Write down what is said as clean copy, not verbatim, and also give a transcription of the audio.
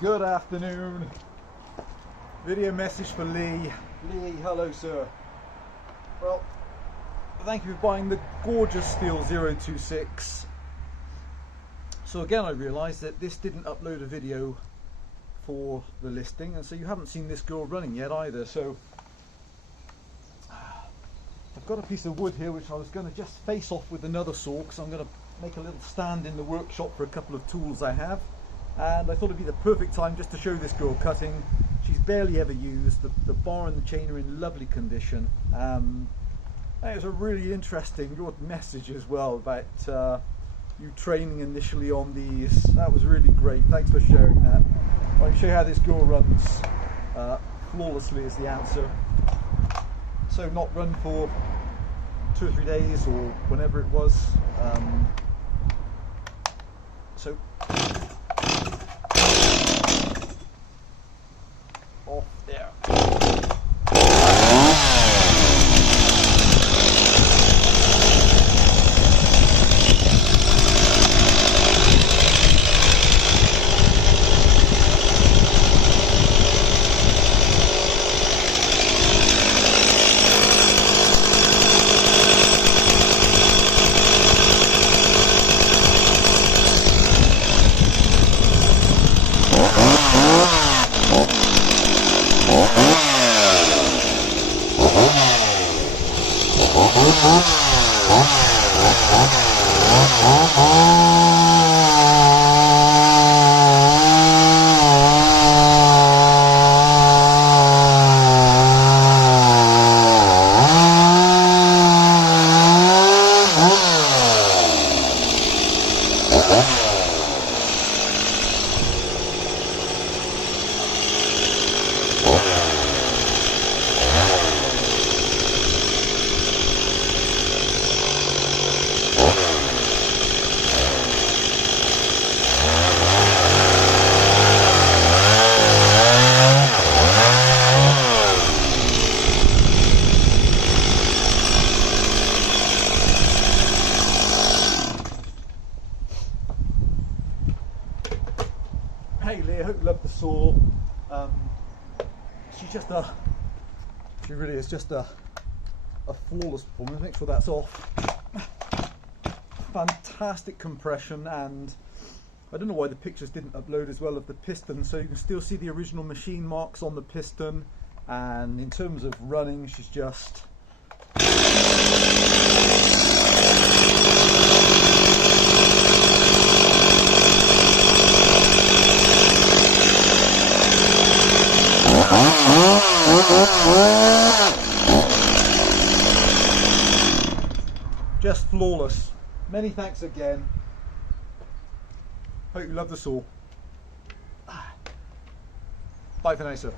Good afternoon. Video message for Lee. Lee, hello sir. Well, thank you for buying the gorgeous Stihl 026. So again, I realised that this didn't upload a video for the listing, and so you haven't seen this girl running yet either. So I've got a piece of wood here which I was going to just face off with another saw, because I'm going to make a little stand in the workshop for a couple of tools I have. And I thought it'd be the perfect time just to show this girl cutting. She's barely ever used. The bar and the chain are in lovely condition. It was a really interesting message as well about you training initially on these. That was really great. Thanks for sharing that. I can show you how this girl runs flawlessly is the answer. So not run for 2 or 3 days or whenever it was. So off there. Hey Lee, I hope you love the saw. She really is just a flawless performance. Make sure that's off. Fantastic compression, and I don't know why the pictures didn't upload as well of the piston, so you can still see the original machine marks on the piston. And in terms of running, she's just flawless. Many thanks again. Hope you love the saw. Bye for now, sir.